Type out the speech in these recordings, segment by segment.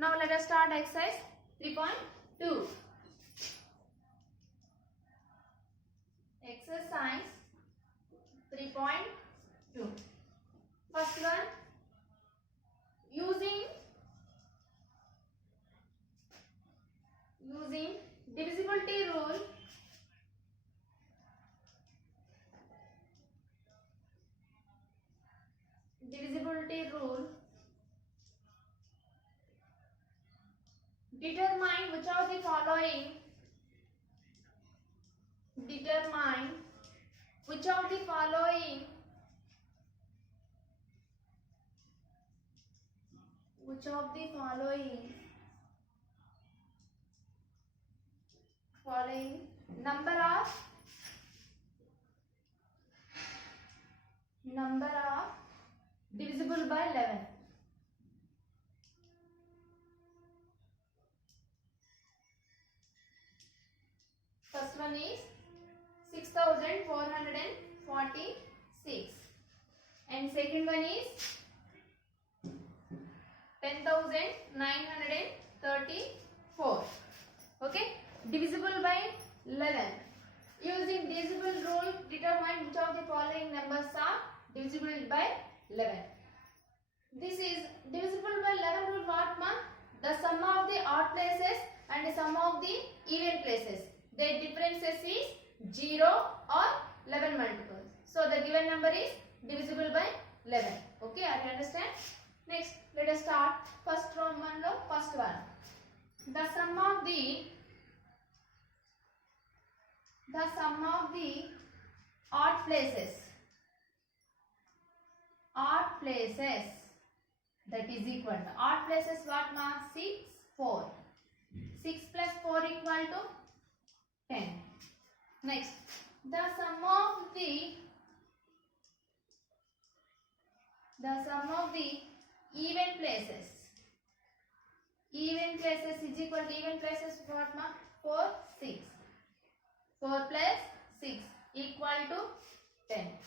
Now let us start exercise 3.2. Exercise 3.2. First one, using divisibility rule. Determine which of the following number of divisible by 11. First one is 6446 and second one is 10934. Okay, divisible by 11. Using divisible rule, determine which of the following numbers are divisible by 11. This is divisible by 11 rule. What ma? The sum of the odd places and the sum of the even places. Their differences is 0 or 11 multiples. So the given number is divisible by 11. Okay, are you understand? Next, let us start. First one. The sum of the odd places. That is equal to odd places. What ma? 6, 4. 6 plus 4 equal to 10. Next, the sum of the even places. Even places is equal to even places. What ma? 4, 6. 4 plus 6 equal to 10.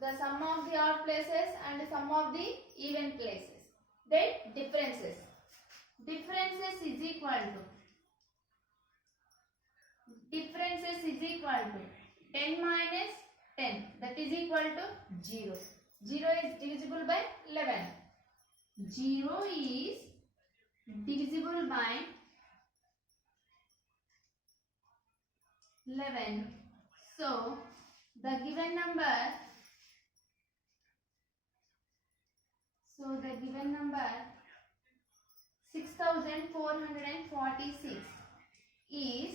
The sum of the odd places and the sum of the even places. Then differences. Differences is equal to 10 minus 10. That is equal to 0. 0 is divisible by 11. 0 is divisible by 11. So the given number 6446 is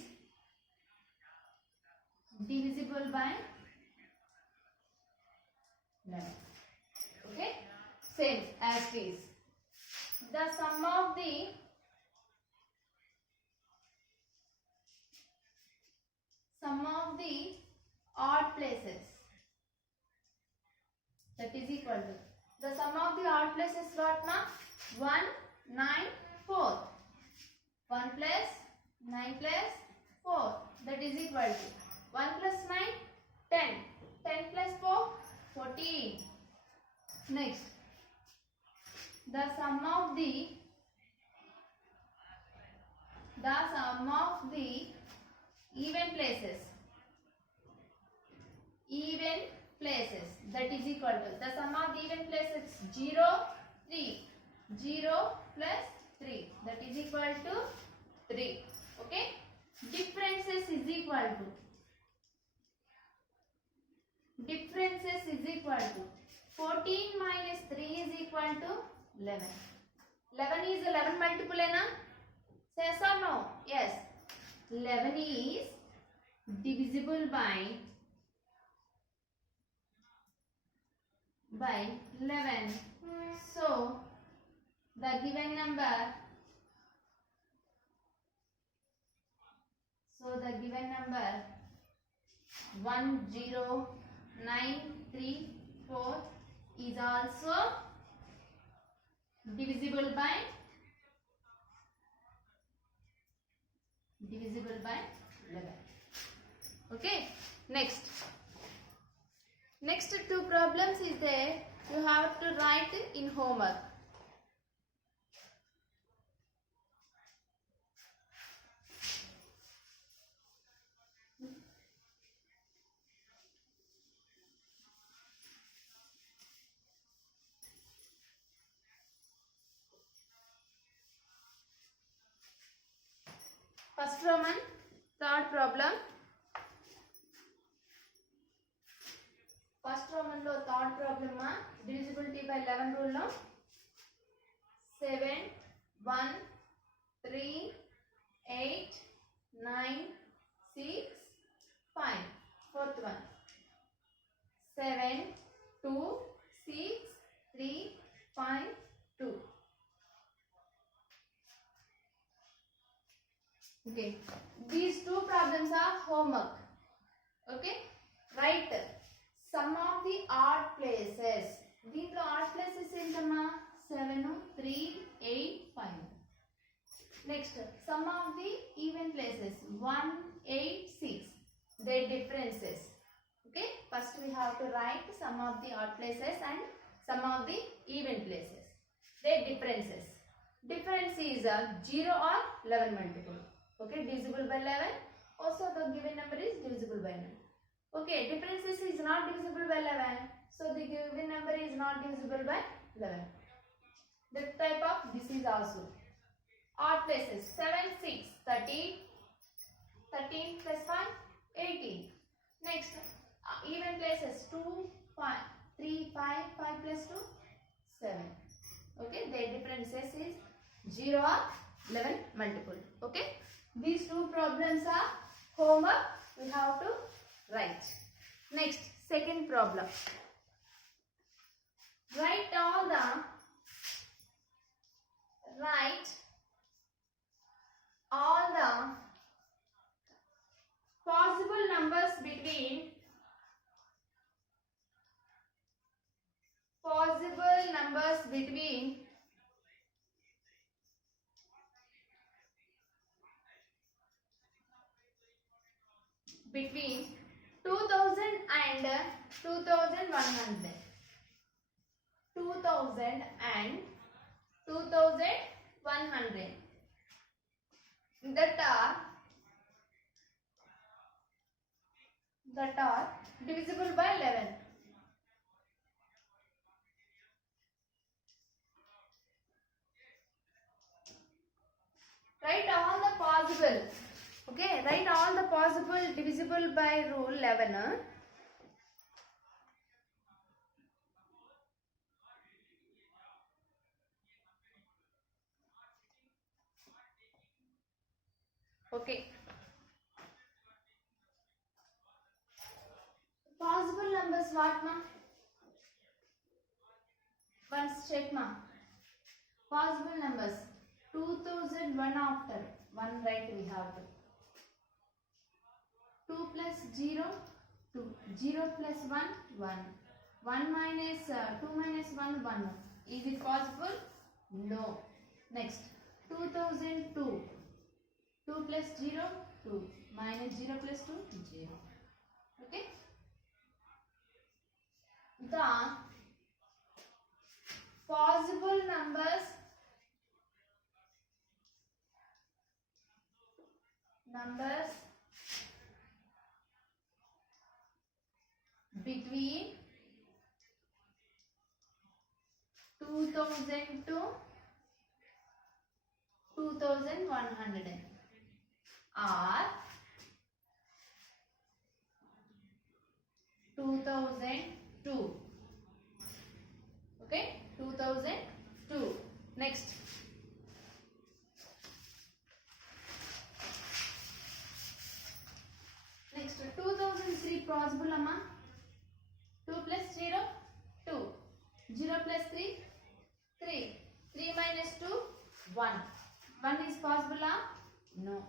divisible by 11. Okay, same as this. The sum of the odd places, that is equal to the sum of the odd places. What ma? 1, 9, 4. 1 plus 9 plus 4. That is equal to 1 plus 9, 10. 10 plus 4, 14. Next, the sum of the even places. That is equal to the sum of the even places 0, 3. 0 plus 3. That is equal to 3. Okay. Differences is equal to 14 minus 3 is equal to 11. 11 is 11 multiple hai na? Yes or no? Yes. 11 is divisible by 11. So the given number 10934 is also divisible by 11. Okay, next two problems is there. You have to write in homework. First Roman, third problem. First Roman lo third problem ma divisibility by 11 rule lo 7 1 3 8 9 6 5. Fourth one 7 2 6 3 5 2. Okay, these two problems are homework. Okay, write sum of the odd places. దీంట్లో odd places ఏంటమ్మా 7 3 8 5. Next, sum of the even places 1 8 6. Their differences. Okay, first we have to write sum of the odd places and sum of the even places. Their differences. Difference is 0 or 11 multiple. Okay, divisible by 11. Also the given number is divisible by 9. Okay, differences is not divisible by 11. So the given number is not divisible by 11. That type of this is also. Odd places 7 6 13 13 plus 5 18. Next, even places 2 5 3 5 5 plus 2 7. Okay, their differences is 0 or 11 multiple. Okay, these two problems are homework. We have to write. Next, second problem. Write all the possible numbers between 2000 and 2100. 2000 and 2100. That are divisible by 11. Write all the possible. Okay, write all the possible divisible by rule 11. Okay. Possible numbers what ma? Once check ma. Possible numbers 2001 after 1 right we have to. 2 plus 0 2. 0 plus 1 1. 1 minus 2 minus 1 1. Is it possible? No. Next 2002. 2 plus 0 2. Minus 0 plus 2 0. Okay. The possible numbers between 2000 to 2100 are 2002. Okay, 2002. Next, next 2003 possible amma. 2 plus 0 2. 0 plus 3 3. 3 minus 2 1. 1 is possible ah? No.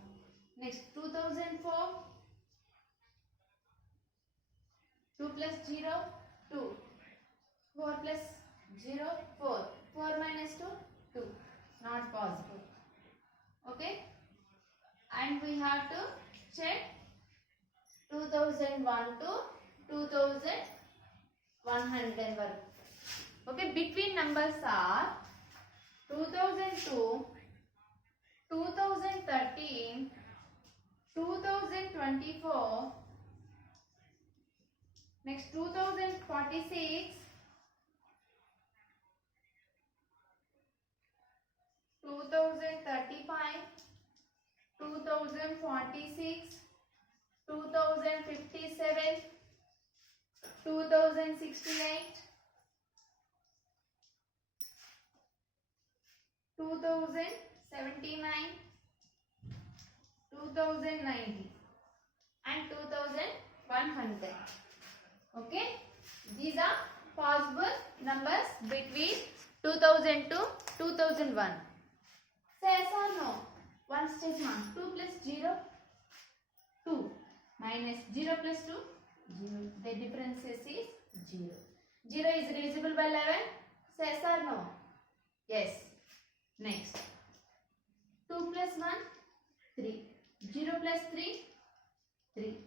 Next 2004. 2 plus 0 2. 4 plus 0 4. 4 minus 2 2. Not possible. Okay, and we have to check 2001 to 2100 work. Okay, between numbers are 2002 2013 2024. Next 2046 2035 2040 2046, 2057, 2068, 2079, 2090 and 2100. Okay, these are possible numbers between 2000 to 2001. Say yes or no. One stage mark. 2 plus 0, 2 minus 0 plus 2, 0. The difference is 0. 0 is divisible by 11. Say yes or no. Yes. Next. 2 plus 1, 3. 0 plus 3, 3.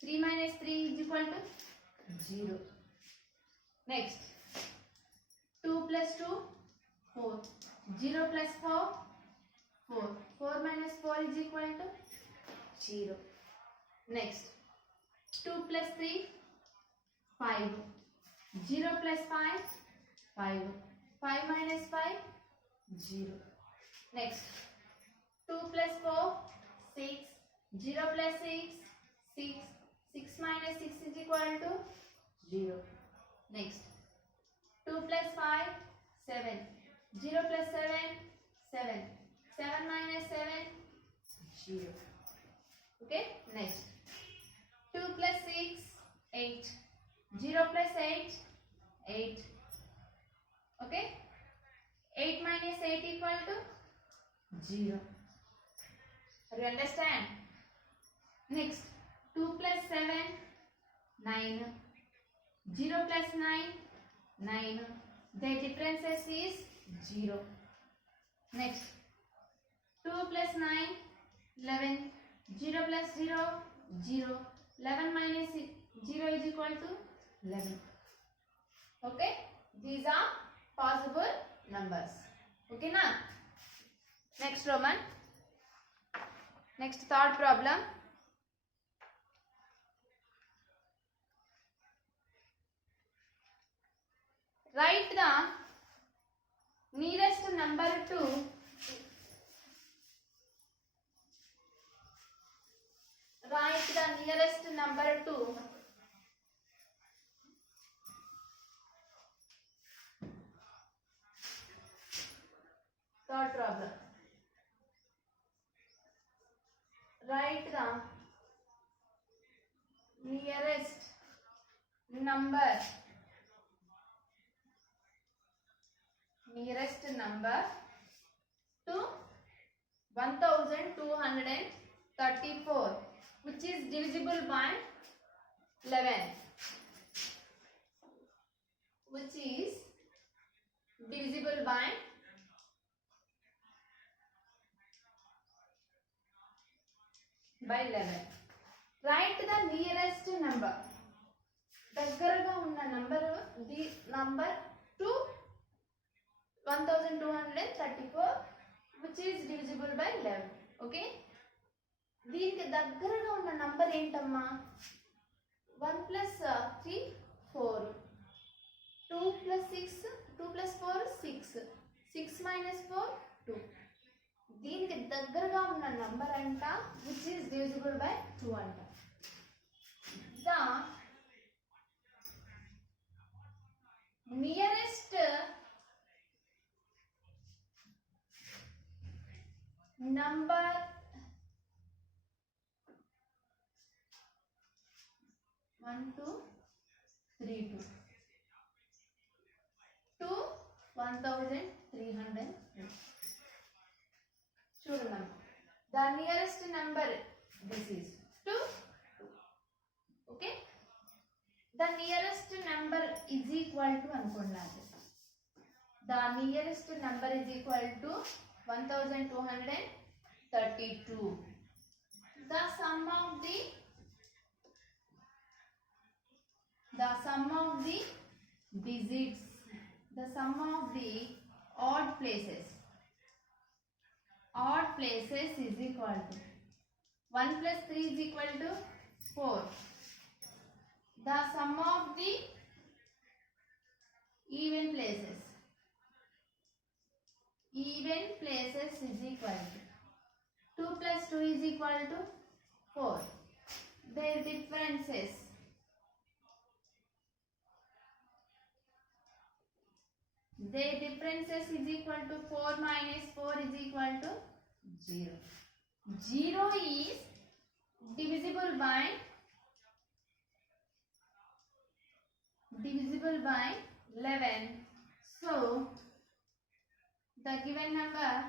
3 minus 3 is equal to 0. Next. 2 plus 2, 4. 0 plus 4, 4. 4 minus 4 is equal to 0. Next. 2 plus 3, 5. 0 plus 5, 5. 5 minus 5, 0. Next. 2 plus 4, 6. 0 plus 6, 6. 6 minus 6 is equal to 0. Next. 2 plus 5, 7. 0 plus 7, 7. 7 minus 7, 0. Okay. Next. 2 plus 6, 8. 0 plus 8, 8. Okay. 8 minus 8 equal to 0. You understand? Next. 2 plus 7, 9. 0 plus 9, 9. The difference is 0. Next. 2 plus 9, 11. 0 plus 0, 0. 11 minus 0 is equal to 11. Okay. These are possible numbers. Okay na? Next Roman. Next third problem. Write the nearest number to third problem. Write the nearest number to 1234, which is divisible by 11. Which is divisible by 11. Write the nearest number. దగ్గరగా ఉన్న number the number to 1234 which is divisible by 11. Okay, దీనికి దగ్గరగా ఉన్న number ఏంటమ్మా? 1 plus 3 4, 2 plus 6, 2 plus 4 6, 6 minus 4 2. దీనికి దగ్గరగా ఉన్న number అంట which is divisible by 2 అంట. The nearest number one two three two to 1300. చూడండి, the nearest number this is 2. Okay, the nearest number is equal to అనుకున్నాను. The nearest number is equal to 1232. The sum of the digits, the sum of the odd places is equal to 1 plus 3 is equal to 4. The sum of the even places is equal to 2 plus 2 is equal to 4. Their differences. Their differences is equal to 4 minus 4 is equal to 0. 0 is divisible by 11. So the given number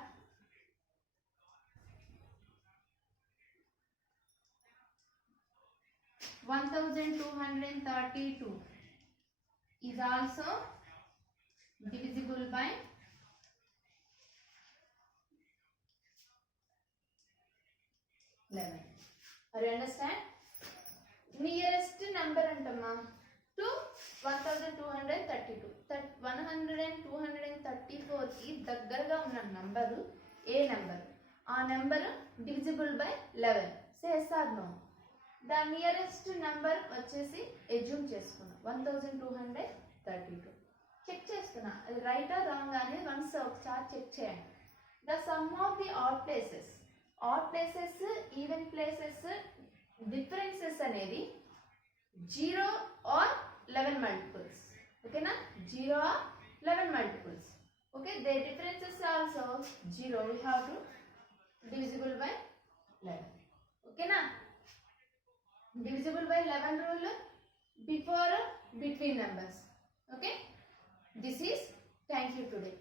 1232 is also divisible by 11. Are you understand? Nearest number antamma to 1232. 100 and 234 ki దగ్గరగా ఉన్న number ఏ number? ఆ number divisible by 11. Say yes or no? The nearest number వచ్చేసి assume చేసుకున్నా 1232. Check చేస్తున్నా అది right are wrong అని once ఒకసారి check చేయండి. The sum of the odd places, even places differences అనేది 0 or 11 multiples. ఓకేనా? 0 or 11 multiples. Okay, their differences also 0. We have to divisible by 11. ఓకేనా? Divisible by 11 rule before between numbers. Okay, this is thank you today.